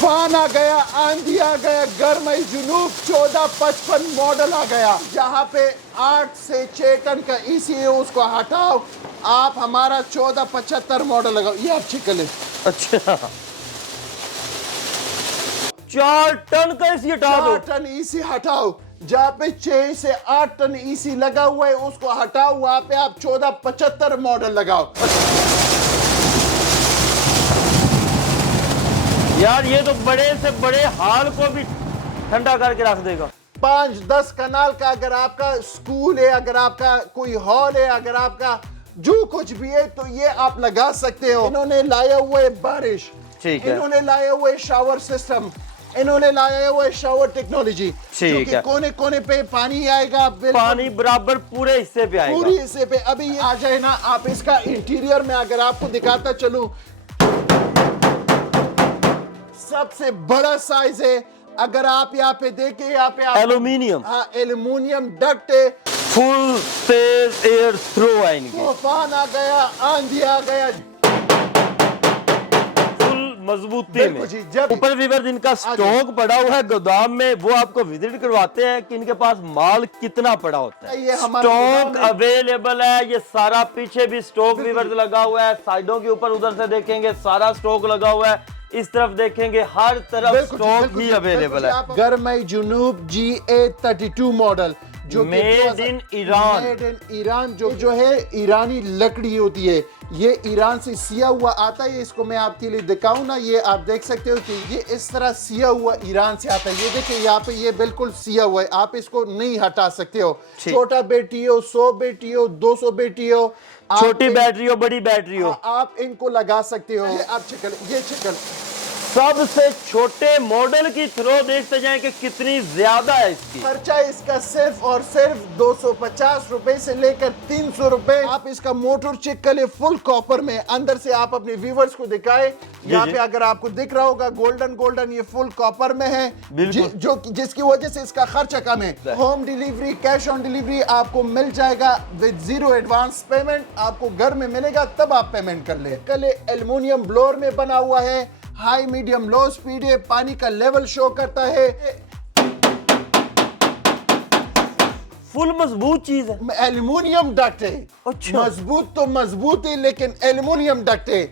तूफान आ गया, आंधी आ गया, गर्मी जुनूब 1455 मॉडल आ गया। जहाँ पे 8 से 6 टन का ईसी है उसको हटाओ, आप हमारा 1475 मॉडल लगाओ। ये आप चेक कर लें। अच्छा 4 टन का ईसी हटा दो। 4 टन ईसी हटाओ, जहाँ पे 6 से 8 टन ईसी लगा हुआ है उसको हटाओ, वहां पे आप 1475 मॉडल लगाओ। यार ये तो बड़े से बड़े हाल को भी ठंडा करके रख देगा। 5-10 कनाल का अगर आपका स्कूल है, अगर आपका कोई हॉल है, अगर आपका जो कुछ भी है, तो ये आप लगा सकते हो। इन्होंने लाया हुआ है बारिश, ठीक है। इन्होंने लाया हुआ है शावर सिस्टम, इन्होंने लाया हुआ है शावर टेक्नोलॉजी, ठीक है। कोने कोने पे पानी आएगा, पानी बराबर पूरे हिस्से पे आएगा। पूरी हिस्से पे। अभी ये आ जाए ना, आप इसका इंटीरियर में अगर आपको दिखाता चलूं, सबसे बड़ा साइज है। अगर आप यहाँ पे देखें, यहाँ पे एल्यूमिनियम, हाँ एल्यूमिनियम डक्ट है। फुल तेज एयर थ्रो है इनके। तूफान आ गया, आंधी आ गया, फुल मजबूती में। जी, जब ऊपर व्यूअर्स इनका स्टॉक पड़ा हुआ है गोदाम में, वो आपको विजिट करवाते हैं कि इनके पास माल कितना पड़ा होता है। ये हमारे स्टॉक अवेलेबल है। ये सारा पीछे भी स्टॉक व्यूअर्स लगा हुआ है, साइडों के ऊपर उधर से देखेंगे सारा स्टॉक लगा हुआ है, इस तरफ देखेंगे हर तरफ स्टॉक ही अवेलेबल है। गर्मी जुनूब GA32 मॉडल जो made in Iran, made in Iran, जो है ईरानी लकड़ी होती है, ये ईरान से सिया हुआ आता है। इसको मैं आपके लिए दिखाऊं ना, ये आप देख सकते हो कि ये इस तरह सिया हुआ ईरान से आता है। ये देखिए यहाँ पे ये बिल्कुल सिया हुआ है, आप इसको नहीं हटा सकते हो। छोटा बैटरी हो, 100 बैटरी हो, 200 बैटरी हो, छोटी बैटरी हो, बड़ी बैटरी हो, आप इनको लगा सकते हो। आप चेक, ये चेक, सबसे छोटे मॉडल की थ्रो देखते जाएं कि कितनी ज्यादा है इसकी। खर्चा इसका सिर्फ और सिर्फ 250 रुपए से लेकर 300 रुपए। आप इसका मोटर चेक कर ले, फुल कॉपर में। अंदर से आप अपने व्यूवर्स को दिखाए, यहाँ पे अगर आपको दिख रहा होगा गोल्डन, ये फुल कॉपर में है, जिसकी वजह से इसका खर्चा कम है। Home delivery, cash on delivery आपको मिल जाएगा विद 0 एडवांस पेमेंट। आपको घर में मिलेगा तब आप पेमेंट कर ले। कल एल्युमिनियम ब्लोअर में बना हुआ है, हाई मीडियम लो स्पीड है, पानी का लेवल शो करता है। फुल मजबूत चीज है, एल्युमिनियम डक्ट है। अच्छा। मजबूत तो मजबूत है, लेकिन एल्युमिनियम डक्ट है।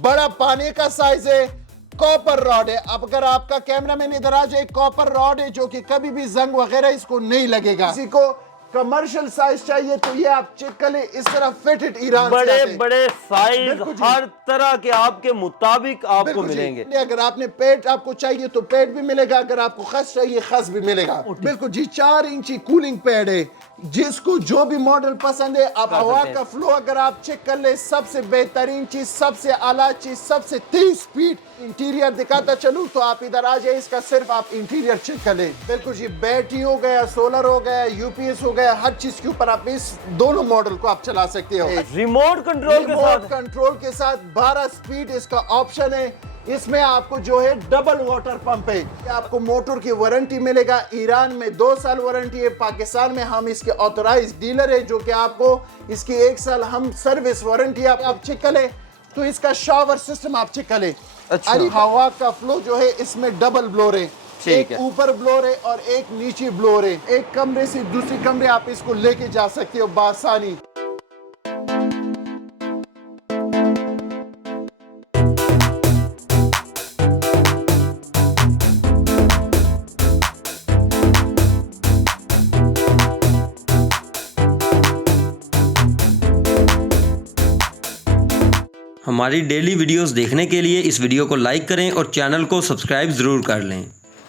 बड़ा पानी का साइज है, कॉपर रॉड है। अब अगर आपका कैमरामैन इधर आ जाए, कॉपर रॉड है जो कि कभी भी जंग वगैरह इसको नहीं लगेगा। किसी को कमर्शियल साइज चाहिए तो ये आप चेक कर ले, इस तरह फिटेड ईरान से बड़े बड़े साइज हर तरह के आपके मुताबिक आपको मिलेंगे। अगर आपने पेट आपको चाहिए तो पेट भी मिलेगा, अगर आपको खस चाहिए खस भी मिलेगा। बिल्कुल जी, 4 इंची कूलिंग पैड है, जिसको जो भी मॉडल पसंद है। आप हवा का फ्लो अगर आप चेक कर ले, सबसे बेहतरीन चीज, सबसे आला चीज, सबसे तेज स्पीड। इंटीरियर दिखाता चलूं तो आप इधर आ जाए, इसका सिर्फ आप इंटीरियर चेक कर ले। बिल्कुल जी, बैटरी हो गया, सोलर हो गया, यूपीएस हो गया, हर चीज के ऊपर आप इस दोनों मॉडल को आप चला सकते हो। रिमोट कंट्रोल के साथ 12 स्पीड इसका ऑप्शन है। इसमें आपको जो है डबल वाटर पंप है। आपको मोटर की वारंटी मिलेगा। ईरान में 2 साल वारंटी है, पाकिस्तान में हम इसके ऑथोराइज डीलर है जो कि आपको इसकी 1 साल हम सर्विस वारंटी आप चेक कर ले। तो इसका शावर सिस्टम आप चेक कर ले। अच्छा। हवा का फ्लो जो है इसमें डबल ब्लोअर है, एक ऊपर ब्लोअर है और एक नीचे ब्लोअर है। एक कमरे से दूसरे कमरे आप इसको लेके जा सकते हो बासानी। हमारी डेली वीडियोस देखने के लिए इस वीडियो को लाइक करें और चैनल को सब्सक्राइब जरूर कर लें।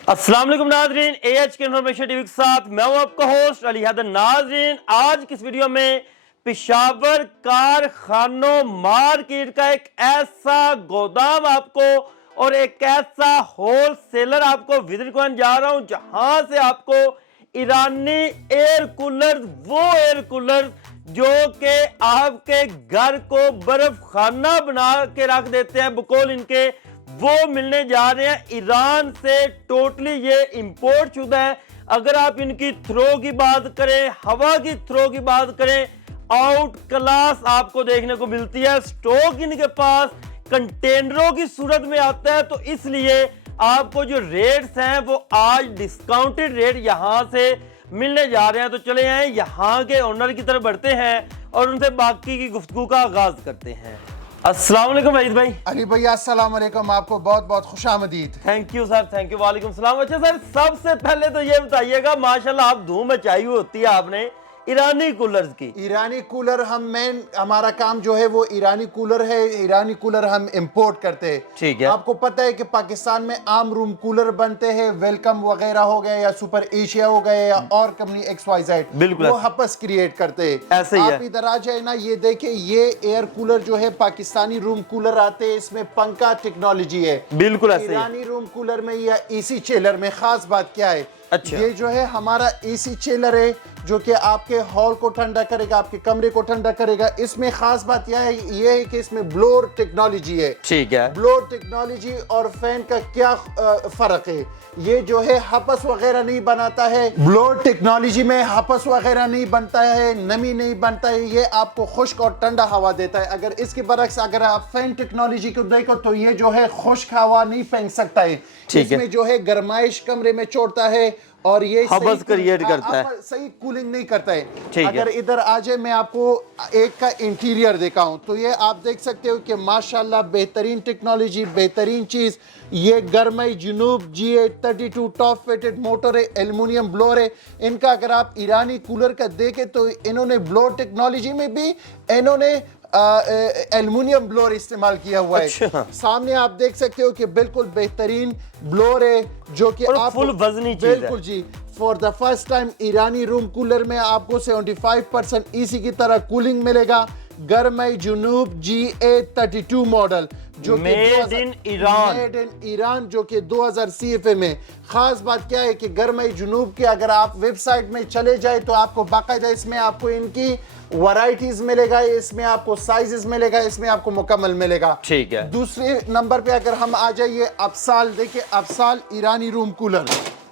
अस्सलाम वालेकुम नाज़रीन, AH के इन्फॉर्मेशन टीवी के साथ मैं हूं आपका होस्ट अली हैदर। नाज़रीन, आज की इस वीडियो में पेशावर कारखानों मार्केट का एक ऐसा गोदाम आपको और एक ऐसा होलसेलर आपको विजिट करने जा रहा हूं जहां से आपको ईरानी एयर कूलर, वो एयर कूलर जो कि आपके घर को बर्फ खाना बना के रख देते हैं, बकौल इनके, वो मिलने जा रहे हैं ईरान से। टोटली ये इंपोर्ट शुदा है। अगर आप इनकी थ्रो की बात करें, हवा की थ्रो की बात करें, आउट क्लास आपको देखने को मिलती है। स्टॉक इनके पास कंटेनरों की सूरत में आता है, तो इसलिए आपको जो रेट्स हैं वो आज डिस्काउंटेड रेट यहाँ से मिलने जा रहे हैं। तो चले आए यहाँ के ओनर की तरफ बढ़ते हैं और उनसे बाकी की गुफ्तगू का आगाज करते हैं। अस्सलाम वालेकुम वहीद भाई। अली भैया अस्सलाम वालेकुम, आपको बहुत बहुत खुशामदीद। Thank you sir, thank you. वालेकुम सलाम। अच्छा सर, सबसे पहले तो ये बताइएगा, माशाल्लाह आप धूम मचाई हुई होती है आपने ईरानी कूलर्स की। ईरानी कूलर हमारा काम जो है वो ईरानी कूलर है। ईरानी कूलर हम इंपोर्ट करते हैं। ठीक है। आपको पता है कि पाकिस्तान में आम रूम कूलर बनते हैं, वेलकम वगैरह हो गए या सुपर एशिया हो गए या और कंपनी XYZ, बिल्कुल वो हपस क्रिएट करते हैं। ऐसे ही आप है। इधर आ जाए ना, ये देखे, ये एयर कूलर जो है पाकिस्तानी रूम कूलर आते हैं, इसमें पंखा टेक्नोलॉजी है। बिल्कुल ऐसे ही। ईरानी रूम कूलर में या एसी चेलर में खास बात क्या है? अच्छा। ये जो है हमारा एसी चेलर है जो कि आपके हॉल को ठंडा करेगा, आपके कमरे को ठंडा करेगा। इसमें खास बात यह है कि इसमें ब्लोअर टेक्नोलॉजी है। ठीक है। ब्लोअर टेक्नोलॉजी और फैन का क्या फर्क है? ये जो है हपस वगैरह नहीं बनाता है। ब्लोअर टेक्नोलॉजी में हपस वगैरह नहीं बनता है, नमी नहीं बनता है, ये आपको खुश्क और ठंडा हवा देता है। अगर इसके बरक्स अगर आप फैन टेक्नोलॉजी को देखो तो ये जो है खुश्क हवा नहीं फेंक सकता है। इसमें जो है गर्माइश कमरे में छोड़ता है और ये हबस क्रिएट करता है, सही कूलिंग नहीं करता है। ठीक अगर है। इधर आ जाए मैं आपको एक का इंटीरियर दिखाऊं तो ये आप देख सकते हो कि माशाल्लाह बेहतरीन टेक्नोलॉजी, बेहतरीन चीज। ये गर्मई जुनूब G832 टॉप फिटेड मोटर है, एल्युमिनियम ब्लोअर है। इनका अगर आप ईरानी कूलर का देखें तो इन्होंने ब्लोअर टेक्नोलॉजी में भी इन्होंने एल्युमिनियम ब्लोअर इस्तेमाल किया हुआ है। अच्छा। सामने आप देख सकते हो कि बिल्कुल बेहतरीन ब्लोअर है जो कि आप फुल वजनी चीज है। बिल्कुल जी। फॉर द फर्स्ट टाइम ईरानी रूम कूलर में आपको 75% इसी की तरह कूलिंग मिलेगा। गर्मई जुनूब G832 मॉडल जो made in Iran, made in Iran जो कि 2000 CFA में। खास बात क्या है कि गर्मई जुनूब के अगर आप वेबसाइट में चले जाए तो आपको बाकायदा इसमें आपको इनकी वैरायटीज मिलेगा, इसमें आपको साइजेस मिलेगा, इसमें आपको मुकम्मल मिलेगा। ठीक है। दूसरे नंबर पे अगर हम आ जाइए अफसाल, देखिए अफसाल ईरानी रूम कूलर।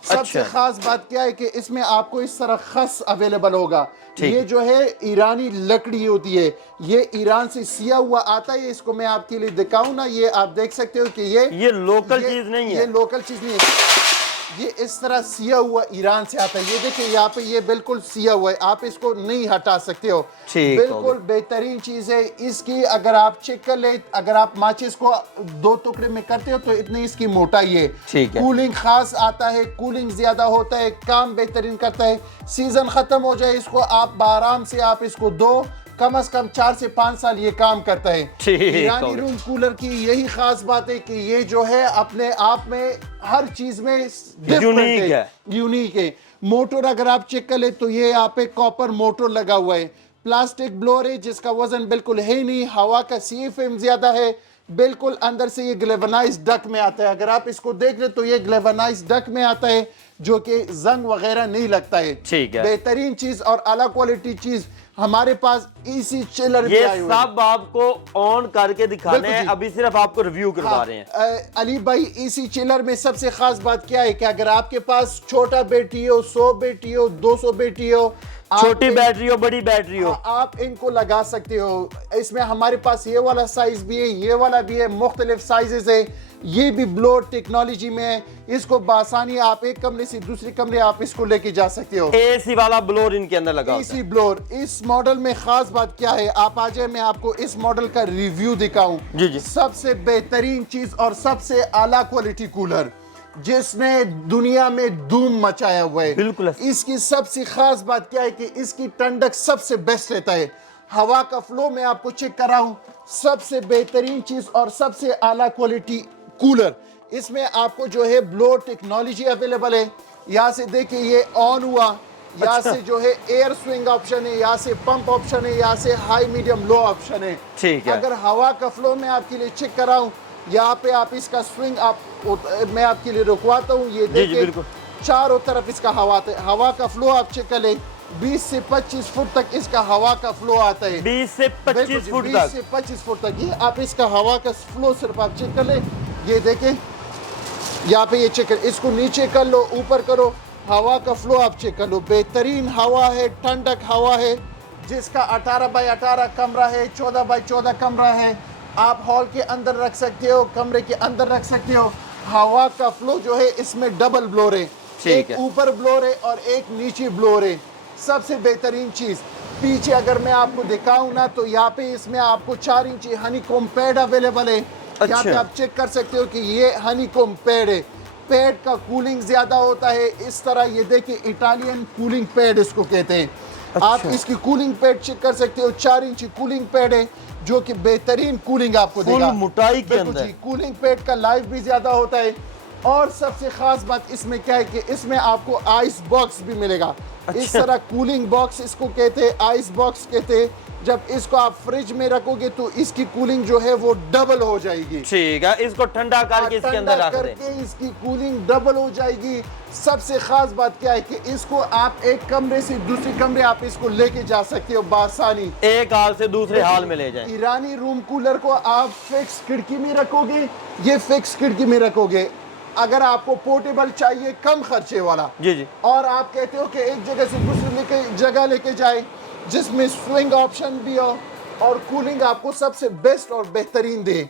सबसे खास बात क्या है कि इसमें आपको इस तरह खस अवेलेबल होगा। ये जो है ईरानी लकड़ी होती है, ये ईरान से सिया हुआ आता है। इसको मैं आपके लिए दिखाऊं ना, ये आप देख सकते हो कि ये लोकल चीज नहीं है, ये लोकल चीज नहीं है। ये इस तरह सिया हुआ ईरान से आता है। ये देखिए यहाँ पे ये बिल्कुल सिया हुआ है, आप इसको नहीं हटा सकते हो। बिल्कुल बेहतरीन चीज है। इसकी अगर आप चेक कर ले, अगर आप माचिस को 2 टुकड़े में करते हो तो इतनी इसकी मोटाई है। कूलिंग खास आता है, कूलिंग ज्यादा होता है, काम बेहतरीन करता है। सीजन खत्म हो जाए इसको आप आराम से आप इसको दो, कम से कम 4 से 5 साल ये काम करता है। ईरानी रूम कूलर की यही खास बात है कि ये जो है अपने आप में हर चीज में यूनिक है। मोटर अगर आप चेक कर ले तो ये यहाँ पे कॉपर मोटर लगा हुआ है। प्लास्टिक ब्लोअर है जिसका वजन बिल्कुल है नहीं, हवा का CFM ज्यादा है। बिल्कुल अंदर से ये ग्लेवनाइज डक में आता है। अगर आप इसको देख ले तो ये ग्लेवनाइज डक में आता है जो कि जंग वगैरह नहीं लगता है। ठीक है। बेहतरीन चीज और अलग क्वालिटी चीज हमारे पास इसी चिलर ये सब आपको ऑन करके दिखाने हैं, अभी सिर्फ आपको रिव्यू करवा रहे हैं। अली भाई इसी चिलर में सबसे खास बात क्या है कि अगर आपके पास छोटा बैटरी हो, 100 बैटरी हो, 200 बैटरी हो, छोटी बैटरी हो, बड़ी बैटरी हो, आप इनको लगा सकते हो। इसमें हमारे पास ये वाला साइज भी है, ये वाला भी है, मुख्तलिफ साइजेस है। ये भी ब्लोअर टेक्नोलॉजी में है। इसको बासानी आप एक कमरे से दूसरे कमरे आप इसको लेके जा सकते हो। एसी वाला ब्लोअर इनके अंदर लगा, एसी ब्लोअर। इस मॉडल में खास बात क्या है, आप आ जाए मैं आपको इस मॉडल का रिव्यू दिखाऊं। जी। सबसे बेहतरीन चीज और सबसे आला क्वालिटी कूलर जिसने दुनिया में धूम मचाया हुआ है। बिल्कुल। इसकी सबसे खास बात क्या है कि इसकी ठंडक सबसे बेस्ट रहता है। हवा का फ्लो मैं आपको चेक कर रहा हूं, सबसे बेहतरीन चीज और सबसे आला क्वालिटी कूलर। इसमें आपको जो है ब्लोअर टेक्नोलॉजी अवेलेबल है। यहाँ से देखिए ये ऑन हुआ, यहाँ से जो है एयर स्विंग ऑप्शन है, यहाँ से पंप ऑप्शन है, यहाँ से हाई मीडियम लो ऑप्शन है। ठीक है। अगर हवा का फ्लो मैं आपके लिए चेक कर रहा हूँ, यहाँ पे आप इसका स्विंग आप मैं आपके लिए रुकवाता हूँ। ये देखिए चारों तरफ इसका हवा का फ्लो आप चेक कर ले। 20 से 25 फुट तक इसका हवा का फ्लो आता है। 20 से 25 फुट तक। 20 से 25 फुट तक ये आप इसका हवा का फ्लो सिर्फ आप चेक कर ले। ये देखें यहाँ पे ये चेक कर, इसको नीचे कर लो, ऊपर करो, हवा का फ्लो आप चेक कर लो। बेहतरीन हवा है, ठंडक हवा है। जिसका 18 बाई 18 कमरा है, 14 बाई 14 कमरा है। आप हॉल के अंदर रख सकते हो, कमरे के अंदर रख सकते हो। हवा का फ्लो जो है इसमें डबल ब्लोर है, ठीक एक है। ऊपर ब्लोर है और एक नीचे ब्लोर है। सबसे बेहतरीन चीज पीछे अगर मैं आपको दिखाऊं ना तो यहाँ पे इसमें आपको 4 इंची हनीकॉम्ब पैड अवेलेबल है। यहाँ पे आप चेक कर सकते हो कि ये हनीकॉम्ब पैड है। पैड का कूलिंग ज्यादा होता है। इस तरह ये देखिए इटालियन कूलिंग पैड इसको कहते हैं। आप इसकी कूलिंग पैड चेक कर सकते हो, 4 इंची कूलिंग पैड है जो कि बेहतरीन कूलिंग आपको देगा। मोटाई के बिल्कुल अंदर जी, कूलिंग पैड का लाइफ भी ज्यादा होता है। और सबसे खास बात इसमें क्या है कि इसमें आपको आइस बॉक्स भी मिलेगा। इस तरह कूलिंग बॉक्स इसको कहते हैं, आइस बॉक्स कहते हैं। जब इसको आप फ्रिज में रखोगे तो इसकी कूलिंग जो है वो डबल हो जाएगी। ठीक है, इसको ठंडा करके इसके अंदर रख दें। करके इसकी कूलिंग डबल हो जाएगी। सबसे खास बात क्या है कि इसको आप एक कमरे से दूसरे कमरे आप इसको लेके जा सकते हो बासानी, एक हाल से दूसरे हाल में ले जाएं। ईरानी रूम कूलर को आप फिक्स खिड़की में रखोगे, ये फिक्स खिड़की में रखोगे। अगर आपको पोर्टेबल चाहिए कम खर्चे वाला जी जी, और आप कहते हो कि एक जगह से दूसरी जगह लेके जाए जिसमें स्विंग ऑप्शन भी हो और कूलिंग आपको सबसे बेस्ट और बेहतरीन दे,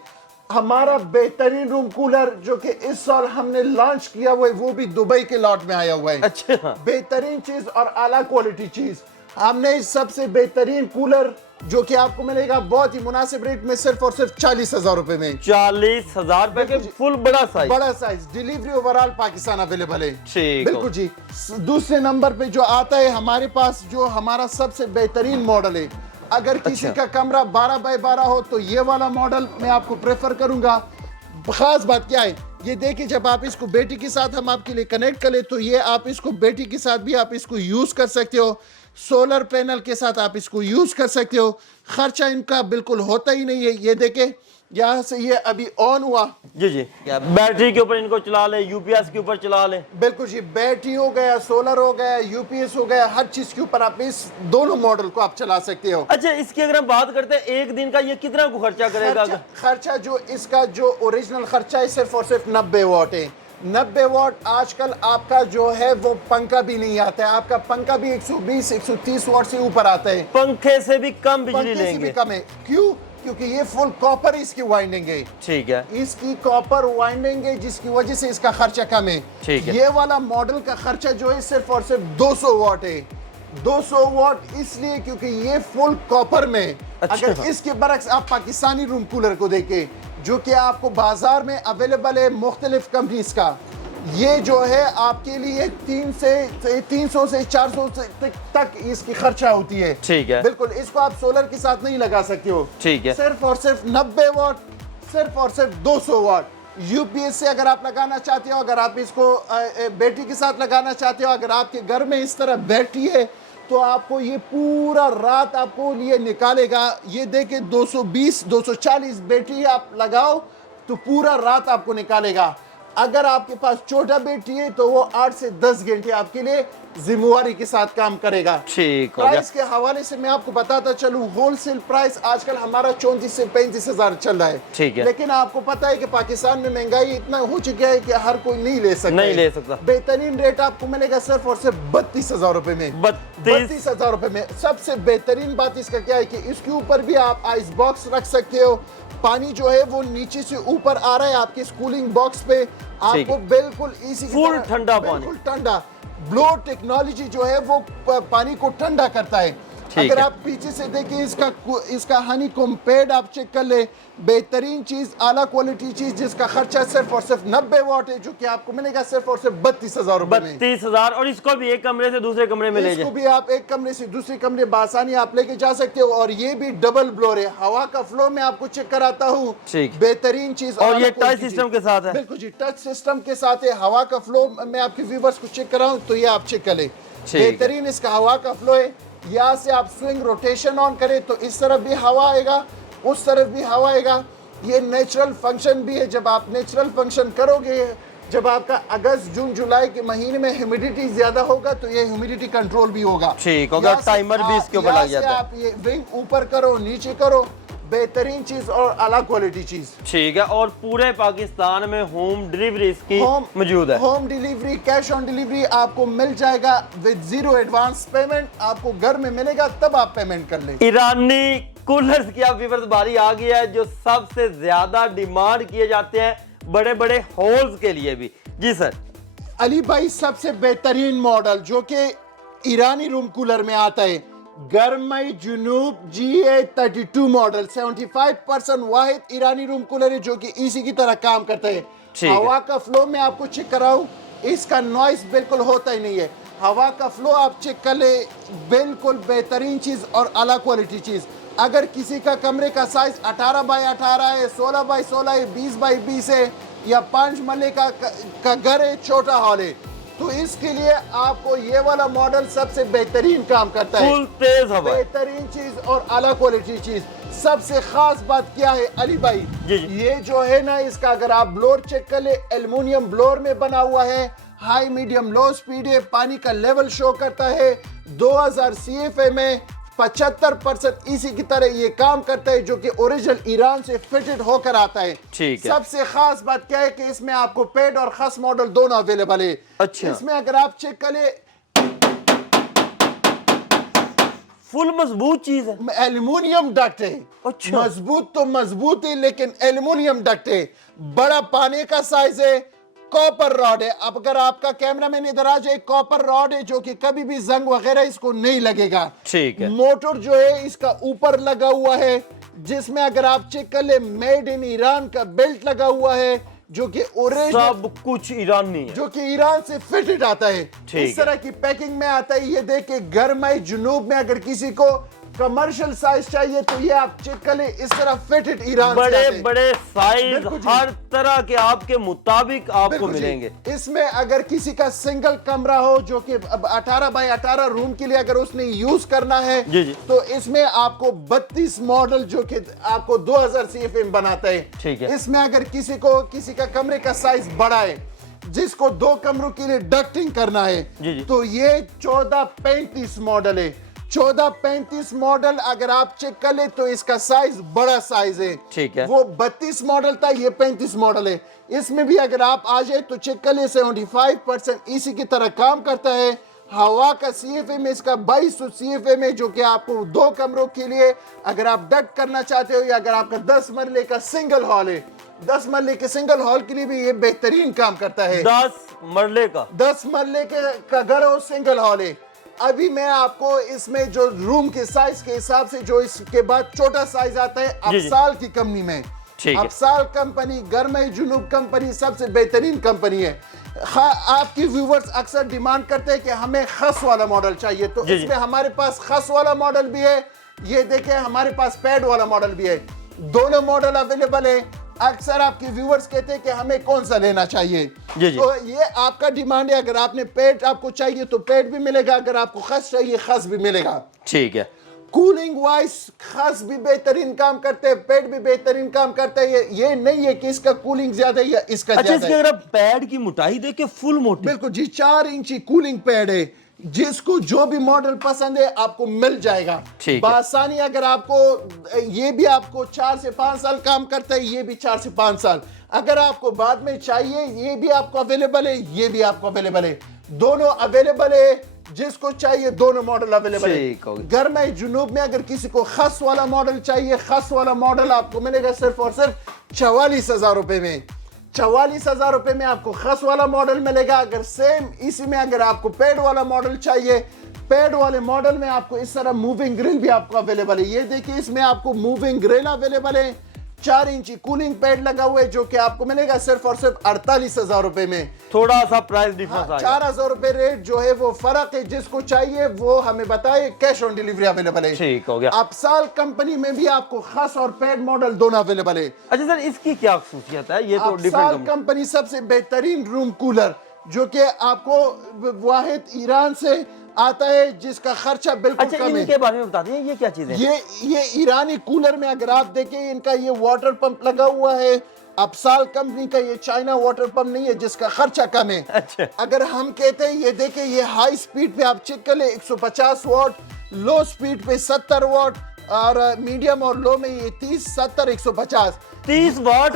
हमारा बेहतरीन रूम कूलर जो कि इस साल हमने लॉन्च किया हुआ है वो भी दुबई के लॉट में आया हुआ है। अच्छा, बेहतरीन चीज और आला क्वालिटी चीज। हमने इस सबसे बेहतरीन कूलर जो कि आपको मिलेगा बहुत ही मुनासिब रेट में सिर्फ और सिर्फ 40,000 रुपए में। 40,000 रुपए के फुल बड़ा साइज। बड़ा size, delivery overall Pakistan available है। ठीक, बिल्कुल जी। दूसरे नंबर पे जो आता है हमारे पास जो हमारा सबसे बेहतरीन मॉडल है, अगर किसी का कमरा 12 बाय 12 हो तो ये वाला मॉडल मैं आपको प्रेफर करूंगा। खास बात क्या है, ये देखिए जब आप इसको बेटी के साथ हम आपके लिए कनेक्ट करें तो ये आप इसको बेटी के साथ भी आप इसको यूज कर सकते हो। सोलर पैनल के साथ आप इसको यूज कर सकते हो। खर्चा इनका बिल्कुल होता ही नहीं है। ये देखें यहाँ से ये अभी ऑन हुआ। जी जी, बैटरी के ऊपर इनको चला ले, यूपीएस के ऊपर चला ले। बिल्कुल जी, बैटरी हो गया, सोलर हो गया, यूपीएस हो गया, हर चीज के ऊपर आप इस दोनों मॉडल को आप चला सकते हो। अच्छा, इसकी अगर हम बात करते हैं एक दिन का, ये कितना को खर्चा करेगा? खर्चा जो इसका जो ओरिजिनल खर्चा है सिर्फ और सिर्फ 90 वॉट है। 90 वॉट आजकल आपका जो है वो पंखा भी नहीं आता है। आपका पंखा भी 120-130 वॉट से ऊपर आता है। पंखे से भी कम बिजली पंखे से लेंगे। भी कम है। क्यों? क्योंकि ये फुल कॉपर इसकी वाइंडिंग है। ठीक है, इसकी कॉपर वाइंडिंग है जिसकी वजह से इसका खर्चा कम है। ठीक है। ये वाला मॉडल का खर्चा जो है सिर्फ और सिर्फ 200 वॉट है। 200 वॉट इसलिए क्योंकि ये फुल कॉपर में। अच्छा। अगर इसके बरक्स आप पाकिस्तानी रूम कूलर को देखें जो कि आपको बाजार में अवेलेबल है मुख्तलिफ कंपनीज का, ये जो है आपके लिए 300 से 400 तक इसकी खर्चा होती है। ठीक है, बिल्कुल, इसको आप सोलर के साथ नहीं लगा सकते हो। ठीक है, सिर्फ और सिर्फ 90 वॉट, सिर्फ और सिर्फ 200 वॉट। यूपीएस से अगर आप लगाना चाहते हो, अगर आप इसको बैटरी के साथ लगाना चाहते हो, अगर आपके घर में इस तरह बैटरी है तो आपको ये पूरा रात आपको ये निकालेगा। ये देखे 220-240 बैटरी आप लगाओ तो पूरा रात आपको निकालेगा। अगर आपके पास छोटा बैटरी है तो वो 8 से 10 घंटे आपके लिए जिम्मेवारी के साथ काम करेगा। ठीक हो गया। प्राइस के हवाले से मैं आपको बताता चलूं, होलसेल प्राइस आजकल हमारा 34 से 35 हजार चल रहा है। ठीक है, लेकिन आपको पता है कि पाकिस्तान में महंगाई इतना हो चुकी है कि हर कोई नहीं ले सकता। नहीं ले सकता। बेहतरीन रेट आपको मिलेगा सिर्फ और सिर्फ 32,000 रुपए में। 32,000 रुपए में। सबसे बेहतरीन बात इसका क्या है कि इसके ऊपर भी आप आइस बॉक्स रख सकते हो। पानी जो है वो नीचे से ऊपर आ रहा है आपके कूलिंग बॉक्स पे, आपको बिल्कुल इसी फुल ठंडा पानी, बिल्कुल ठंडा। ब्लो टेक्नोलॉजी जो है वो पानी को ठंडा करता है। ठीक अगर है। आप पीछे से देखिए इसका हनीकॉम्ब पैड आप चेक कर ले, बेहतरीन चीज, आला क्वालिटी चीज, जिसका खर्चा सिर्फ और सिर्फ 90 वॉट है, जो कि आपको मिलेगा सिर्फ और सिर्फ 32,000 रुपए में। 32,000। और इसको भी एक कमरे से दूसरे कमरे में ले इसको जाए। भी आप एक कमरे से दूसरे कमरे बासानी आप लेके जा सकते हो। और ये भी डबल ब्लोर है। हवा का फ्लो मैं आपको चेक कराता हूँ। ठीक। बेहतरीन चीज। और ये टच सिस्टम के साथ है। बिल्कुल जी, टच सिस्टम के साथ है। हवा का फ्लो मैं आपके व्यूवर्स को चेक कराऊं तो ये आप चेक कर ले। बेहतरीन इसका हवा का फ्लो है। यहाँ से आप स्विंग रोटेशन ऑन करें तो इस तरफ भी हवा आएगा, उस तरफ भी हवा आएगा। ये नेचुरल फंक्शन भी है। जब आप नेचुरल फंक्शन करोगे, जब आपका अगस्त जून जुलाई के महीने में ह्यूमिडिटी ज्यादा होगा तो ये ह्यूमिडिटी कंट्रोल भी होगा। ठीक होगा। टाइमर भी इसके ऊपर लग जाता है। आप ये विंग ऊपर करो, नीचे करो, बेहतरीन चीज और अलग क्वालिटी चीज। ठीक है। और पूरे पाकिस्तान में होम डिलीवरी इसकी मौजूद है। Home delivery, cash on delivery आपको मिल जाएगा विद 0 एडवांस पेमेंट। आपको घर में मिलेगा तब आप पेमेंट कर लें। ईरानी कूलर्स की आप व्यूअर्स बारी आ गई है। जो सबसे ज्यादा डिमांड किए जाते हैं बड़े बड़े होल्स के लिए भी। जी सर। अली भाई सबसे बेहतरीन मॉडल जो कि ईरानी रूम कूलर में आता है, गर्मई जुनूब GA32 मॉडल 75% वाहिद ईरानी रूम कूलर है जो कि इसी की तरह काम करता है। हवा का फ्लो में आपको चेक कराऊं, इसका नॉइस बिल्कुल होता ही नहीं है। हवा का फ्लो आप चेक कर ले, बिल्कुल बेहतरीन चीज और अलग क्वालिटी चीज। अगर किसी का कमरे का साइज 18 बाई 18 है, 16 बाई 16 है, 20 बाई 20 है, या 5 मरले का घर है, छोटा हॉल है, तो इसके लिए आपको ये वाला मॉडल सबसे बेहतरीन काम करता है। फुल तेज हवा, बेहतरीन चीज और अलग क्वालिटी चीज। सबसे खास बात क्या है अली भाई, ये जो है ना, इसका अगर आप ब्लोअर चेक कर ले, एल्युमिनियम ब्लोअर में बना हुआ है, हाई मीडियम लो स्पीड है, पानी का लेवल शो करता है, 2000 CFA में 75% इसी की तरह ये काम करता है, जो कि ओरिजिनल ईरान से फिटेड होकर आता है। ठीक है। सबसे खास बात क्या है कि इसमें आपको पेड और खस मॉडल दोनों अवेलेबल है। अच्छा। इसमें अगर आप चेक करें, फुल मजबूत चीज है, एल्युमिनियम डक्ट है। अच्छा। मजबूत तो मजबूत है, लेकिन एल्युमिनियम डक्ट है, बड़ा पानी का साइज है, कॉपर रॉड है। अब अगर आपका कैमरा मैन इधर आ जाए, कॉपर रॉड है जो कि कभी भी जंग वगैरह इसको नहीं लगेगा। ठीक है। मोटर जो है इसका ऊपर लगा हुआ है, जिसमें अगर आप चेक कर ले, मेड इन ईरान का बेल्ट लगा हुआ है, जो कि सब कुछ ईरानी है, जो कि ईरान से फिटेड आता है। इस तरह की पैकिंग में आता है। ये देखे, गर्मई जुनूब में अगर किसी को कमर्शियल साइज चाहिए तो ये आप चेक कर ले, इस तरह फिटेड ईरान बड़े से बड़े साइज हर तरह के आपके मुताबिक आपको मिलेंगे। इसमें अगर किसी का सिंगल कमरा हो, जो कि 18 बाई 18 रूम के लिए अगर उसने यूज करना है, जी जी। तो इसमें आपको 32 मॉडल जो कि आपको 2000 CFA में बनाता है। ठीक है। इसमें अगर किसी का कमरे का साइज बड़ा है, जिसको 2 कमरों के लिए डक्टिंग करना है, जी जी। तो ये 1435 मॉडल है। 1435 मॉडल अगर आप चेक कर ले तो इसका साइज बड़ा साइज है। ठीक है। वो 32 मॉडल था, ये 35 मॉडल है। इसमें भी अगर आप आ जाए तो चेक कर ले, 75% इसी की तरह काम करता है। हवा का CFA में इसका 2200 CFA में, जो कि आपको 2 कमरों के लिए अगर आप डक्ट करना चाहते हो, या अगर आपका 10 मरले का सिंगल हॉल है, 10 मरले के सिंगल हॉल के लिए भी ये बेहतरीन काम करता है। 10 मरले का 10 मरले का घर हो, सिंगल हॉल है। अभी मैं आपको इसमें जो रूम के साइज के हिसाब से, जो इसके बाद छोटा साइज आता है अफसाल की कंपनी में, अफसाल कंपनी, गर्मई जुनूब कंपनी सबसे बेहतरीन कंपनी है। आपकी व्यूवर्स अक्सर डिमांड करते हैं कि हमें खस वाला मॉडल चाहिए, तो इसमें हमारे पास खस वाला मॉडल भी है। ये देखें, हमारे पास पैड वाला मॉडल भी है, दोनों मॉडल अवेलेबल है। अक्सर आपके व्यूवर्स कहते हैं कि हमें कौन सा लेना चाहिए, तो ये आपका डिमांड है। अगर आपने पेड आपको चाहिए तो पेड भी मिलेगा, अगर आपको खस चाहिए खस भी मिलेगा। ठीक है। कूलिंग वाइज खस भी बेहतरीन काम करते हैं, पेड भी बेहतरीन काम करता है। ये नहीं है कि इसका कूलिंग ज्यादा है या इसका अच्छा, ज्यादा इसकी अगर आप पैड की मोटाई देखें, फुल मोटी, बिल्कुल जी, 4 इंची कूलिंग पैड है। जिसको जो भी मॉडल पसंद है आपको मिल जाएगा बआसानी। अगर आपको ये भी आपको 4 से 5 साल काम करता है, ये भी 4 से 5 साल। अगर आपको बाद में चाहिए, ये भी आपको अवेलेबल है, ये भी आपको अवेलेबल है, दोनों अवेलेबल है। जिसको चाहिए दोनों मॉडल अवेलेबल है। गर्मई जुनूब में अगर किसी को खस वाला मॉडल चाहिए, खस वाला मॉडल आपको मिलेगा सिर्फ और सिर्फ 44,000 रुपए में। 44,000 रुपए में आपको खस वाला मॉडल मिलेगा। अगर सेम इसी में अगर आपको पेड वाला मॉडल चाहिए, पेड वाले मॉडल में आपको इस तरह मूविंग ग्रिल भी आपको अवेलेबल है। ये देखिए, इसमें आपको मूविंग ग्रिल अवेलेबल है, 4 इंची कूलिंग पैड लगा हुआ है, जो कि आपको मिलेगा सिर्फ और सिर्फ 48,000 रुपए में। थोड़ा सा प्राइस डिफरेंस आएगा, 4,000 रुपए रेट जो है वो फर्क है। जिसको चाहिए वो हमें बताए, कैश ऑन डिलीवरी अवेलेबल है। ठीक हो गया। अफसाल कंपनी में भी आपको खास और पैड मॉडल दोनों अवेलेबल है। अच्छा सर, इसकी क्या खासियत है? ये तो अफसाल कंपनी सबसे बेहतरीन रूम कूलर, जो कि आपको वाहिद ईरान से आता है, जिसका खर्चा बिल्कुल अच्छा, कम है। इनके बारे में बता दें, ये क्या चीज है? ये ईरानी कूलर में अगर आप देखें, इनका ये वाटर पंप लगा हुआ है। अफसाल कंपनी का ये चाइना वाटर पंप नहीं है, जिसका खर्चा कम है। अच्छा। अगर हम कहते हैं, ये देखें, ये हाई स्पीड पे आप चेक कर ले, 150 वाट, लो स्पीड पे 70 वाट, और मीडियम और लो में ये 30, 70, 150, 30 वाट।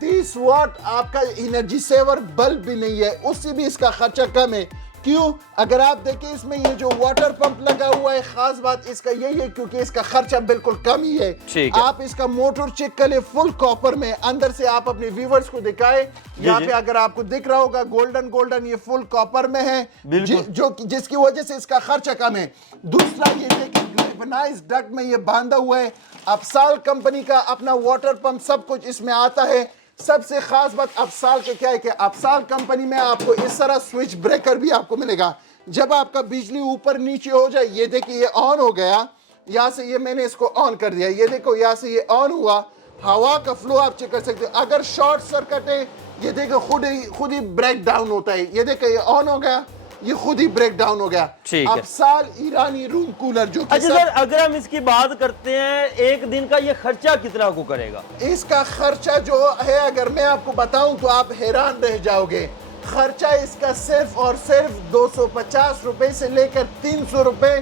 30 वाट आपका एनर्जी सेवर बल्ब भी नहीं है, उससे भी इसका खर्चा कम है। क्यों? अगर आप देखें इसमें ये जो वाटर पंप लगा हुआ है, खास बात इसका यही है क्योंकि इसका खर्चा बिल्कुल कम ही है। ठीक है। आप इसका मोटर चेक कर ले, फुल कॉपर में, अंदर से आप अपने व्यूवर्स को दिखाए। यहाँ पे अगर आपको दिख रहा होगा गोल्डन ये फुल कॉपर में है, जिसकी वजह से इसका खर्चा कम है। दूसरा ये देखिए गैल्वेनाइज्ड डक्ट में ये बांधा हुआ है। अफसाल कंपनी का अपना वाटर पंप, सब कुछ इसमें आता है। सबसे खास बात अफसाल के क्या है कि अफसाल कंपनी में आपको इस तरह स्विच ब्रेकर भी आपको मिलेगा। जब आपका बिजली ऊपर नीचे हो जाए, ये देखिए ये ऑन हो गया, यहाँ से ये मैंने इसको ऑन कर दिया, ये देखो यहाँ से ये ऑन हुआ, हवा का फ्लो आप चेक कर सकते हो। अगर शॉर्ट सर्किट है, ये देखो खुद ही ब्रेक डाउन होता है। ये देखो ये ऑन हो गया, ये खुद ही ब्रेक डाउन हो गया। अफसाल ईरानी रूम कूलर जो अच्छा सर, अगर हम इसकी बात करते हैं, एक दिन का ये खर्चा कितना को करेगा? इसका खर्चा जो है अगर मैं आपको बताऊं तो आप हैरान रह जाओगे। खर्चा इसका सिर्फ और सिर्फ 250 रुपए से लेकर 300 रुपए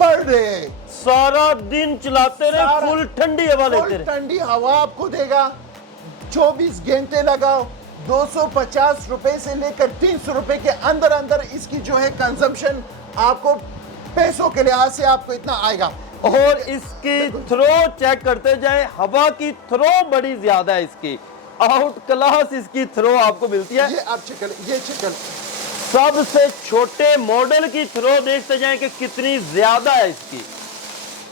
पर डे। सारा दिन चलाते रहे, फुल ठंडी हवा लेते रहे। ठंडी हवा आपको देगा, 24 घंटे लगाओ। 250 रुपए से लेकर 300 रुपए के अंदर अंदर इसकी जो है कंजम्पशन आपको पैसों के लिहाज से आपको इतना आएगा। और इसकी थ्रो चेक करते जाए, हवा की थ्रो बड़ी ज्यादा है इसकी, आउट क्लास इसकी थ्रो आपको मिलती है। ये आप चेक कर, ये चेक कर। सबसे छोटे मॉडल की थ्रो देखते जाए कि कितनी ज्यादा है इसकी।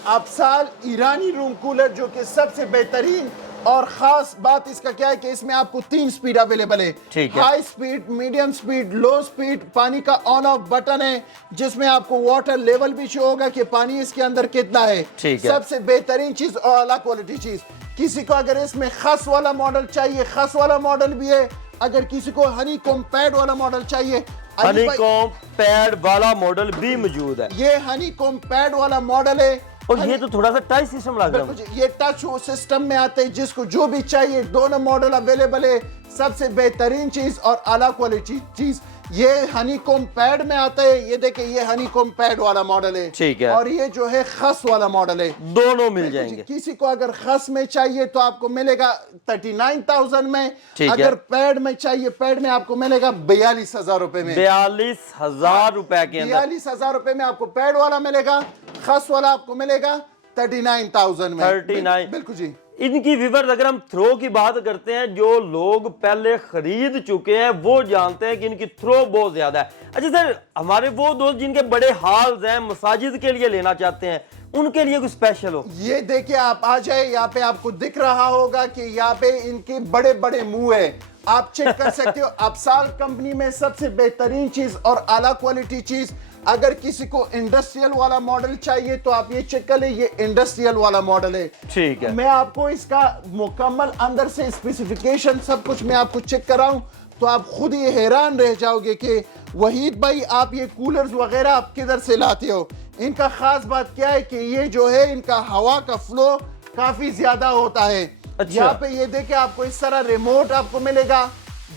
अफसाल ईरानी रूम कूलर जो कि सबसे बेहतरीन, और खास बात इसका क्या है कि इसमें आपको 3 स्पीड अवेलेबल है। ठीक है। हाई स्पीड, मीडियम स्पीड, लो स्पीड। पानी का ऑन ऑफ बटन है जिसमें आपको वाटर लेवल भी शो होगा कि पानी इसके अंदर कितना है। ठीक है। सबसे बेहतरीन चीज और अला क्वालिटी चीज। किसी को अगर इसमें खस वाला मॉडल चाहिए, खस वाला मॉडल भी है। अगर किसी को हनी कॉम्ब पैड वाला मॉडल चाहिए, हनी कॉम्ब पैड वाला मॉडल भी मौजूद है। ये हनी कॉम्ब पैड वाला मॉडल है। और ये तो थोड़ा सा टच सिस्टम लग रहा है। ये टच सिस्टम में आते हैं, जिसको जो भी चाहिए दोनों मॉडल अवेलेबल है। सबसे बेहतरीन चीज और आला क्वालिटी चीज ये हनी कॉम्ब पैड में आता है। ये देखिए ये हनी कॉम्ब पैड वाला मॉडल है। ठीक है। और ये जो है खस वाला मॉडल है। दोनों मिल जाएंगे। किसी को अगर खस में चाहिए तो आपको मिलेगा 39,000 में। ठीक अगर है। पैड में चाहिए, पैड में आपको मिलेगा 42,000 रुपए में। 42,000 रुपए के अंदर 42,000 रुपए में आपको पैड वाला मिलेगा। खस वाला आपको मिलेगा 39,000 में। 39। बिल्कुल जी। इनकी व्यूअर्स, अगर हम थ्रो की बात करते हैं, जो लोग पहले खरीद चुके हैं वो जानते हैं कि इनकी थ्रो बहुत ज्यादा है। अच्छा सर, हमारे वो दोस्त जिनके बड़े हाल्स हैं, मसाजिद के लिए लेना चाहते हैं, उनके लिए कुछ स्पेशल हो? ये देखिए आप आ जाए, यहाँ पे आपको दिख रहा होगा कि यहाँ पे इनके बड़े बड़े मुंह है। आप चेक कर सकते हो। अफसाल कंपनी में सबसे बेहतरीन चीज और आला क्वालिटी चीज। अगर किसी को इंडस्ट्रियल वाला मॉडल चाहिए तो आप ये चेक कर ले, ये इंडस्ट्रियल वाला मॉडल है। ठीक है। मैं आपको इसका मुकम्मल अंदर से स्पेसिफिकेशन सब कुछ मैं आपको चेक कराऊं तो आप खुद ही हैरान रह जाओगे कि वहीद भाई आप ये कूलर्स वगैरह आप किधर से लाते हो। इनका खास बात क्या है कि ये जो है इनका हवा का फ्लो काफी ज्यादा होता है। अच्छा। यहाँ पे ये देखिए आपको इस तरह रिमोट आपको मिलेगा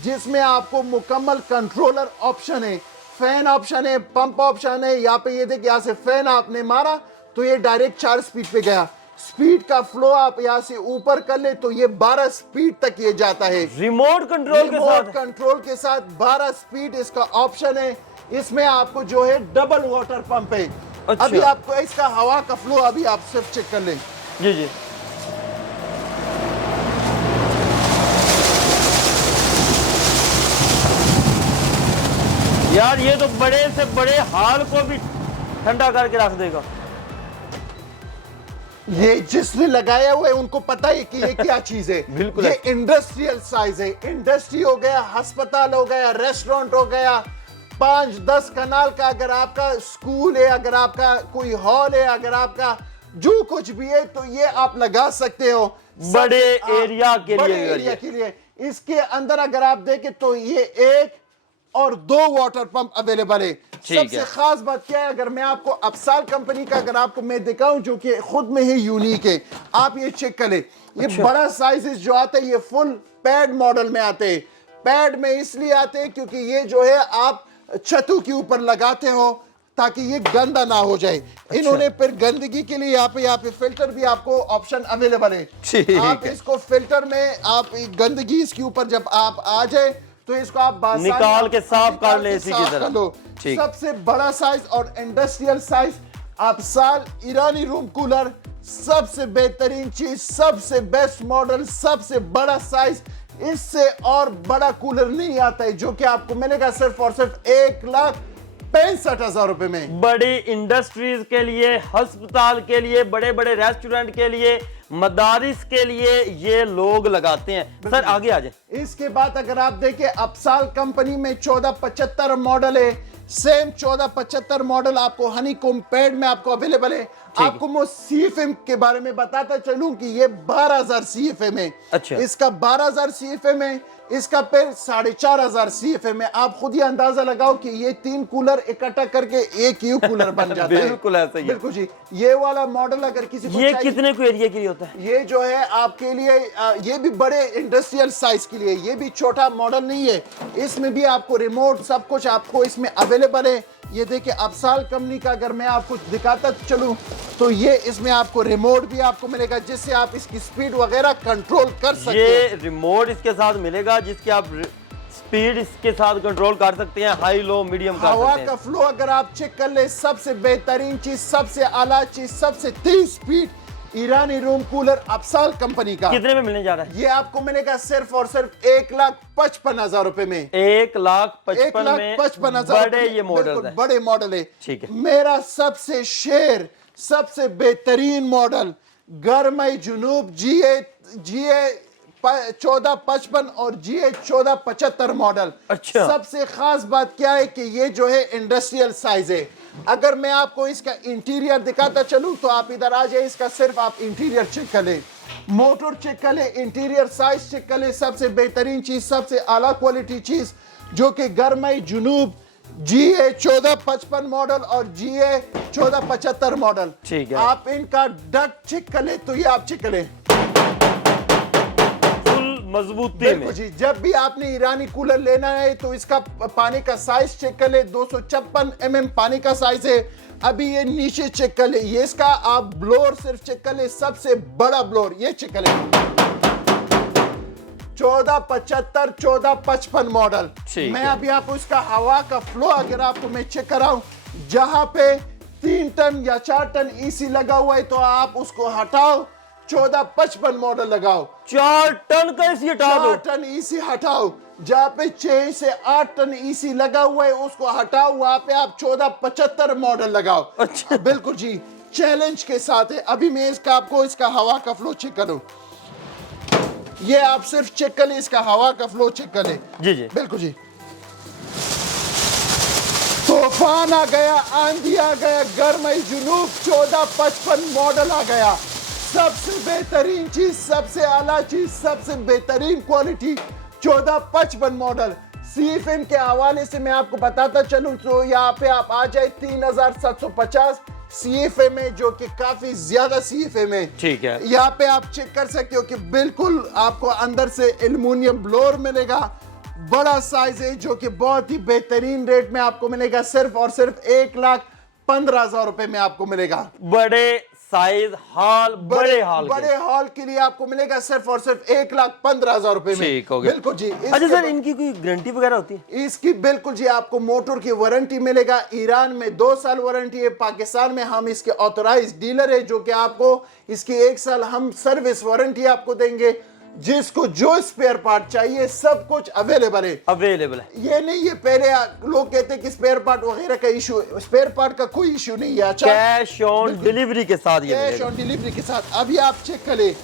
जिसमें आपको मुकम्मल कंट्रोलर ऑप्शन है, फैन ऑप्शन है, पंप ऑप्शन है। यहाँ पे ये देखिए यहाँ से फैन आपने मारा तो ये डायरेक्ट 4 स्पीड पे गया। स्पीड का फ्लो आप यहाँ से ऊपर कर ले तो ये 12 स्पीड तक ये जाता है। रिमोट कंट्रोल के साथ 12 स्पीड इसका ऑप्शन है। इसमें आपको जो है डबल वाटर पंप है। अच्छा। अभी आपको इसका हवा का फ्लो अभी आप सिर्फ चेक कर लें। जी जी। यार ये तो बड़े से बड़े हाल को भी ठंडा करके रख देगा। ये जिसने लगाया हुआ है उनको पता है कि ये क्या चीज है। बिल्कुल। ये इंडस्ट्रियल साइज है। इंडस्ट्री हो गया, अस्पताल हो गया, रेस्टोरेंट हो गया, 5-10 कनाल का अगर आपका स्कूल है, अगर आपका कोई हॉल है, अगर आपका जो कुछ भी है तो ये आप लगा सकते हो बड़े एरिया के लिए। बड़े एरिया के लिए। इसके अंदर अगर आप देखें तो ये 1 और 2 वाटर पंप अवेलेबल है। सबसे खास बात क्या है, अगर मैं आपको अफसाल कंपनी का अगर आपको मैं दिखाऊं जो कि खुद में ही यूनिक है, आप ये चेक करें। ये बड़ा साइजेस जो आते हैं ये फुल पैड मॉडल में आते हैं। पैड में इसलिए आते हैं क्योंकि ये जो है आप छतों के ऊपर लगाते हो ताकि ये गंदा ना हो जाए। इन्होंने फिर गंदगी के लिए यहाँ पे फिल्टर भी आपको ऑप्शन अवेलेबल है। आप इसको फिल्टर में आप गंदगी इसके ऊपर जब आप आ जाए तो इसको आप बासानी निकाल के साफ कर ले इसी की साफ तरह। कर लो। ठीक। सबसे बड़ा साइज और इंडस्ट्रियल साइज अफसाल ईरानी रूम कूलर, सबसे बेहतरीन चीज, सबसे बेस्ट मॉडल, सबसे बड़ा साइज, इससे और बड़ा कूलर नहीं आता है, जो कि आपको मिलेगा सिर्फ और सिर्फ 1,65,000 रुपए में। बड़ी इंडस्ट्रीज के लिए, अस्पताल के लिए, बड़े बड़े रेस्टोरेंट के लिए, मदारिस के लिए ये लोग लगाते हैं। सर आगे आ जाए। इसके बाद अगर आप देखें अफसाल कंपनी में 1475 मॉडल है, सेम 1475 मॉडल आपको हनीकॉम पैड में आपको अवेलेबल है। आपको मैं CFM के बारे में बताता चलूं कि ये 12,000 CFM है। अच्छा। इसका 12,000 CFM है, इसका फिर 4,500 CFM है। आप खुद ही अंदाजा लगाओ कि ये 3 कूलर इकट्ठा करके एक ही कूलर बन जाता है। बिल्कुल ऐसा ही है। बिल्कुल जी। ये वाला मॉडल अगर किसी को ये चाहिए, कितने को एरिया के लिए होता है? ये जो है आपके लिए ये भी बड़े इंडस्ट्रियल साइज के लिए, ये भी छोटा मॉडल नहीं है। इसमें भी आपको रिमोट सब कुछ आपको इसमें अवेलेबल है। ये देखिए अफसाल कंपनी का अगर मैं आपको दिखाता चलूं तो ये इसमें आपको रिमोट भी आपको मिलेगा, जिससे आप इसकी स्पीड वगैरह कंट्रोल कर सकते हैं। ये रिमोट इसके साथ मिलेगा जिसके आप स्पीड इसके साथ कंट्रोल कर सकते हैं, हाई लो मीडियम कर हवा सकते का हैं। फ्लो अगर आप चेक कर ले, सबसे बेहतरीन चीज, सबसे आला चीज, सबसे तेज स्पीड ईरानी रूम कूलर अफसाल कंपनी का। कितने में मिलने जा रहा है? ये आपको मिलेगा सिर्फ और सिर्फ 1,55,000 रुपए में। 1,55,000 बड़े ये मॉडल है। बड़े मॉडल है। ठीक है। मेरा सबसे शेर, सबसे बेहतरीन मॉडल गरमई जुनूब GA 1455 और GA 1475 मॉडल। अच्छा। सबसे खास बात क्या है कि ये जो है इंडस्ट्रियल साइज है। अगर मैं आपको इसका इंटीरियर दिखाता चलूं तो आप इधर आ जाए, इसका सिर्फ आप इंटीरियर चेक कर ले, मोटर चेक कर ले, इंटीरियर साइज चेक कर ले। सबसे बेहतरीन चीज, सबसे आला क्वालिटी चीज, जो कि गरमई जुनूब GA 1455 मॉडल और GA 1475 मॉडल। ठीक है। आप इनका डक्ट चेक कर ले तो ये आप चेक कर ले, मजबूती बिल्कुल में। जी। जब भी आपने ईरानी कूलर लेना है तो इसका पानी का साइज चेक कर ले, 256 mm पानी का साइज है। अभी ये नीचे चेक कर ले, ये इसका आप ब्लोअर सिर्फ चेक कर ले, सबसे बड़ा ब्लोअर ये चेक कर ले, 1475 1455 मॉडल। ठीक मैं है। अभी आपको इसका हवा का फ्लो अगर आपको मैं चेक कराऊं, जहां पे 3 टन या 4 टन EC लगा हुआ है तो आप उसको हटाओ, 1455 मॉडल लगाओ। 4 टन का इसी हटा दो। 4 टन EC हटाओ, जहाँ पे 6 से 8 टन EC लगा हुआ है उसको हटाओ, वहां पे आप 1475 मॉडल लगाओ। अच्छा। बिल्कुल जी, चैलेंज के साथ है। अभी मैं इसका आपको इसका हवा का फ्लो चेक करूं, ये आप सिर्फ चेक कर ले, इसका हवा का फ्लो चेक कर ले। जी जी। बिल्कुल जी। तूफान आ गया, आंधी आ गया, गरमई जुनूब 1455 मॉडल आ गया। सबसे बेहतरीन चीज, सबसे आला चीज, सबसे बेहतरीन क्वालिटी 1455 मॉडल। CFM के हवाले से मैं आपको बताता चलूं तो यहाँ पे आप आ जाए 3,750 CFM है, जो कि काफी ज्यादा CFM है। ठीक है। यहाँ पे आप चेक कर सकते हो कि बिल्कुल आपको अंदर से एल्युमिनियम ब्लोअर मिलेगा, बड़ा साइज है, जो कि बहुत ही बेहतरीन रेट में आपको मिलेगा, सिर्फ और सिर्फ 1,15,000 रुपए में आपको मिलेगा। बड़े साइज हॉल, बड़े हॉल बड़े हॉल के लिए आपको मिलेगा सिर्फ और सिर्फ 1,15,000 रुपए में। ठीक हो गया। बिल्कुल जी। अच्छा सर, इनकी कोई गारंटी वगैरह होती है? इसकी बिल्कुल जी आपको मोटर की वारंटी मिलेगा। ईरान में 2 साल वारंटी है, पाकिस्तान में हम इसके ऑथोराइज डीलर है, जो कि आपको इसकी 1 साल हम सर्विस वारंटी आपको देंगे। जिसको जो स्पेयर पार्ट चाहिए सब कुछ अवेलेबल है। अवेलेबल है। ये नहीं, ये पहले लोग कहते हैं कि स्पेयर पार्ट वगैरह का इशू, स्पेयर पार्ट का कोई इशू नहीं है। अच्छा, कैश ऑन डिलीवरी के साथ ये कैश मिलेगा। ऑन डिलीवरी के साथ। अभी आप चेक करें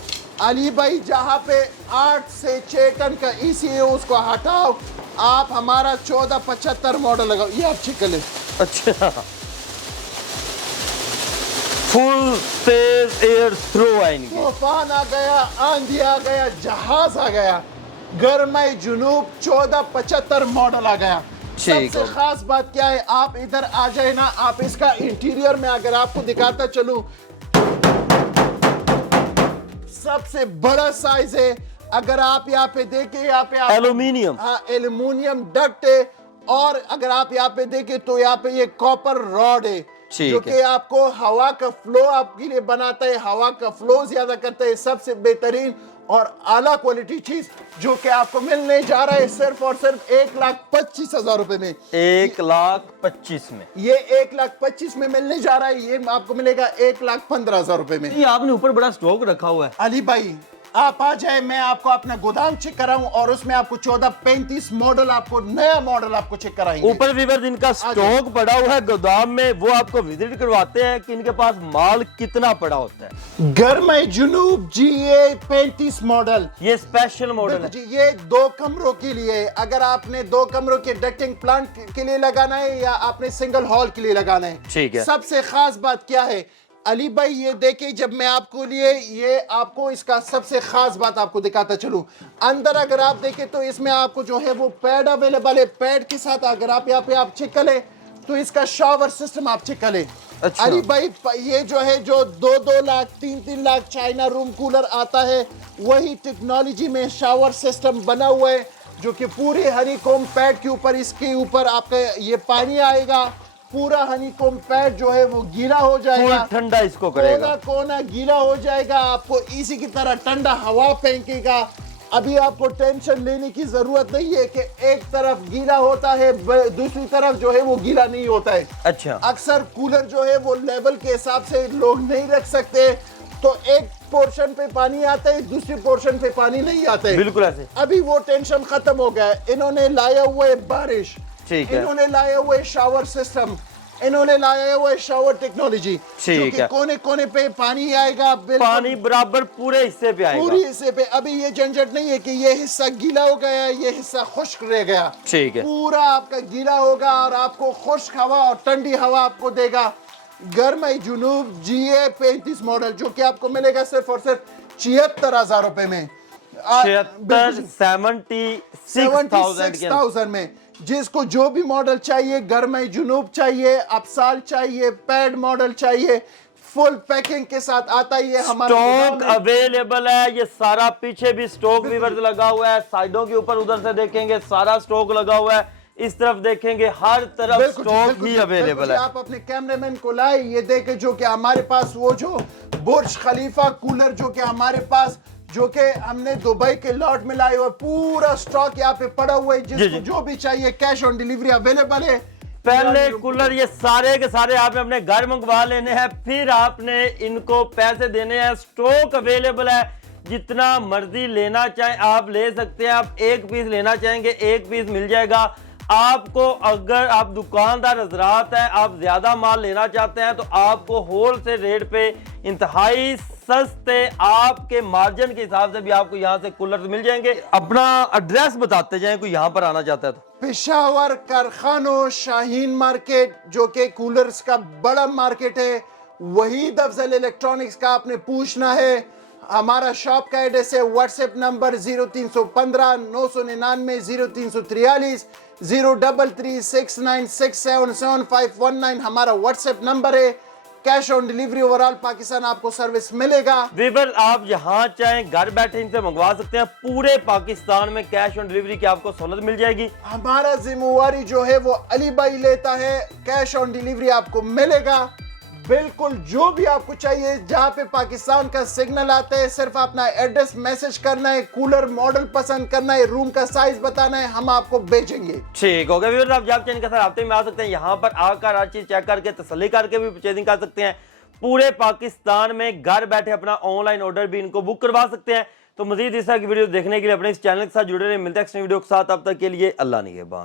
अली भाई, जहां पे 8 से 6 टन का EC है उसको हटाओ, आप हमारा 1475 मॉडल लगाओ, ये आप चेक कर लें। अच्छा, फुल तेज एयर थ्रो है इनकी। तूफान आ गया, आंधी आ गया, जहाज आ गया, गरमई जुनूब 1475 मॉडल आ गया। ठीक सबसे है। खास बात क्या है, आप इधर आ जाए ना, आप इसका इंटीरियर में अगर आपको दिखाता चलूं, सबसे बड़ा साइज है। अगर आप यहाँ पे देखें, यहाँ पे एल्युमिनियम, हाँ एल्युमिनियम डक्ट है, और अगर आप यहाँ पे देखें तो यहाँ पे ये कॉपर रॉड है, जो कि आपको हवा का फ्लो आपके लिए बनाता है, हवा का फ्लो ज्यादा करता है। सबसे बेहतरीन और आला क्वालिटी चीज जो कि आपको मिलने जा रहा है सिर्फ और सिर्फ 1,25,000 रुपए में। 1,25,000 में ये 1,25,000 में मिलने जा रहा है। ये आपको मिलेगा 1,15,000 रुपए में। ये आपने ऊपर बड़ा स्टॉक रखा हुआ है। अली भाई आप आ जाए, मैं आपको अपना गोदाम चेक कराऊं और उसमें आपको 1435 मॉडल, आपको नया मॉडल आपको चेक कराएंगे। ऊपर व्यूअर्स इनका स्टॉक पड़ा हुआ है गोदाम में, वो आपको विजिट करवाते हैं कि इनके पास माल कितना पड़ा होता है। गर्म जुनूब GA 35 मॉडल, ये स्पेशल मॉडल है जी। ये 2 कमरों के लिए, अगर आपने 2 कमरों के डक्टिंग प्लांट के लिए लगाना है या आपने सिंगल हॉल के लिए लगाना है, ठीक है। सबसे खास बात क्या है अली भाई, ये देखिए जब मैं आपको लिए ये आपको इसका सबसे खास बात आपको दिखाता चलूं। अंदर अगर आप देखें तो इसमें आपको जो है वो पैड अवेलेबल है। पैड के साथ अगर आप यहाँ पे आप चेक करें तो इसका शावर सिस्टम आप चेक करें। अच्छा। अली भाई ये जो है जो 2-2 lakh 3-3 lakh China room cooler आता है, वही टेक्नोलॉजी में शावर सिस्टम बना हुआ है जो कि पूरे हनीकॉम्ब पैड के ऊपर, इसके ऊपर आपका ये पानी आएगा। पूरा हनीकॉम्ब पैड जो है वो गीला हो जाएगा, फुल ठंडा इसको करेगा, कोना गीला हो जाएगा। आपको इसी की तरह ठंडा हवा फेंकेगा। अभी आपको टेंशन लेने की जरूरत नहीं है कि एक तरफ गीला होता है दूसरी तरफ जो है वो गीला नहीं होता है। अच्छा। अक्सर कूलर जो है वो लेवल के हिसाब से लोग नहीं रख सकते, तो एक पोर्शन पे पानी आता है, दूसरी पोर्शन पे पानी नहीं आता है। बिल्कुल ऐसे। अभी वो टेंशन खत्म हो गया है। इन्होंने लाया हुआ है बारिश, ठीक है। इन्होंने लाया हुआ है शावर सिस्टम, इन्होंने लाया हुआ है शावर टेक्नोलॉजी, ठीक है। कोने कोने पे पानी आएगा, पानी बराबर पूरे हिस्से पे आएगा, पूरी हिस्से पे। अभी ये झंझट नहीं है कि ये हिस्सा गीला हो गया, ये हिस्सा खुश्क रह गया। ठीक है। पूरा आपका गीला होगा और आपको खुश्क हवा और ठंडी हवा आपको देगा। गर्म जुनूब GA 35 मॉडल जो कि आपको मिलेगा सिर्फ और सिर्फ 76,000 रुपए में। 76,000 में। जिसको जो भी मॉडल चाहिए, गर्म जुनूब चाहिए, अफसाल चाहिए, पैड मॉडल चाहिए, फुल पैकिंग के साथ आता ही है हमारा स्टॉक अवेलेबल है। ये सारा पीछे भी स्टॉक व्यूअर्स लगा हुआ है, साइडों के ऊपर उधर से देखेंगे सारा स्टॉक लगा हुआ है, इस तरफ देखेंगे हर तरफ स्टॉक ही अवेलेबल है। आप अपने कैमरामैन को लाए, ये देखे जो कि हमारे पास वो जो बुर्ज खलीफा कूलर जो कि हमारे पास जो कि हमने दुबई के लॉट में लाए हुए, पूरा स्टॉक यहाँ पे पड़ा हुआ है। जिसको जो भी चाहिए कैश ऑन डिलीवरी अवेलेबल है। पहले कूलर ये सारे के सारे आपने अपने घर मंगवा लेने हैं, फिर आपने इनको पैसे देने हैं। स्टॉक अवेलेबल है, जितना मर्जी लेना चाहे आप ले सकते हैं। आप एक पीस लेना चाहेंगे एक पीस मिल जाएगा आपको। अगर आप दुकानदार हजरात हैं, आप ज्यादा माल लेना चाहते हैं तो आपको होलसेल रेट पे इंतहाई सस्ते आपके मार्जिन के हिसाब से भी आपको यहाँ से कूलर मिल जाएंगे। अपना एड्रेस बताते जाएं, कोई यहाँ पर आना चाहता है तो। पेशावर कारखानों शाहीन मार्केट जो कि कूलर्स का बड़ा मार्केट है, वहीद अफजल इलेक्ट्रॉनिक्स का आपने पूछना है। हमारा शॉप का एड्रेस है, व्हाट्सएप नंबर 0315 999 0343 03369677519 हमारा व्हाट्सएप नंबर है। Cash on delivery overall Pakistan आपको सर्विस मिलेगा। वीवर आप जहां चाहें घर बैठे इनसे मंगवा सकते हैं। पूरे पाकिस्तान में कैश ऑन डिलीवरी की आपको सहूलत मिल जाएगी। हमारा जिम्मेवारी जो है वो अली भाई लेता है, कैश ऑन डिलीवरी आपको मिलेगा। बिल्कुल जो भी आपको चाहिए, जहां पे पाकिस्तान का सिग्नल आता है, सिर्फ अपना एड्रेस मैसेज करना है, कूलर मॉडल पसंद करना है, रूम का साइज बताना है, हम आपको भेजेंगे। ठीक हो गया व्यूअर्स, आप जब चैनल के साथ हफ्ते में आ सकते हैं, यहाँ पर आकर हर चीज चेक करके तसल्ली करके भी परचेजिंग कर सकते हैं। पूरे पाकिस्तान में घर बैठे अपना ऑनलाइन ऑर्डर भी इनको बुक करवा सकते हैं। तो मजीद इस तरह की वीडियो देखने के लिए अपने इस चैनल के साथ जुड़े रहे। मिलते हैं नेक्स्ट वीडियो के साथ, तब तक के लिए अल्लाह निगहबान।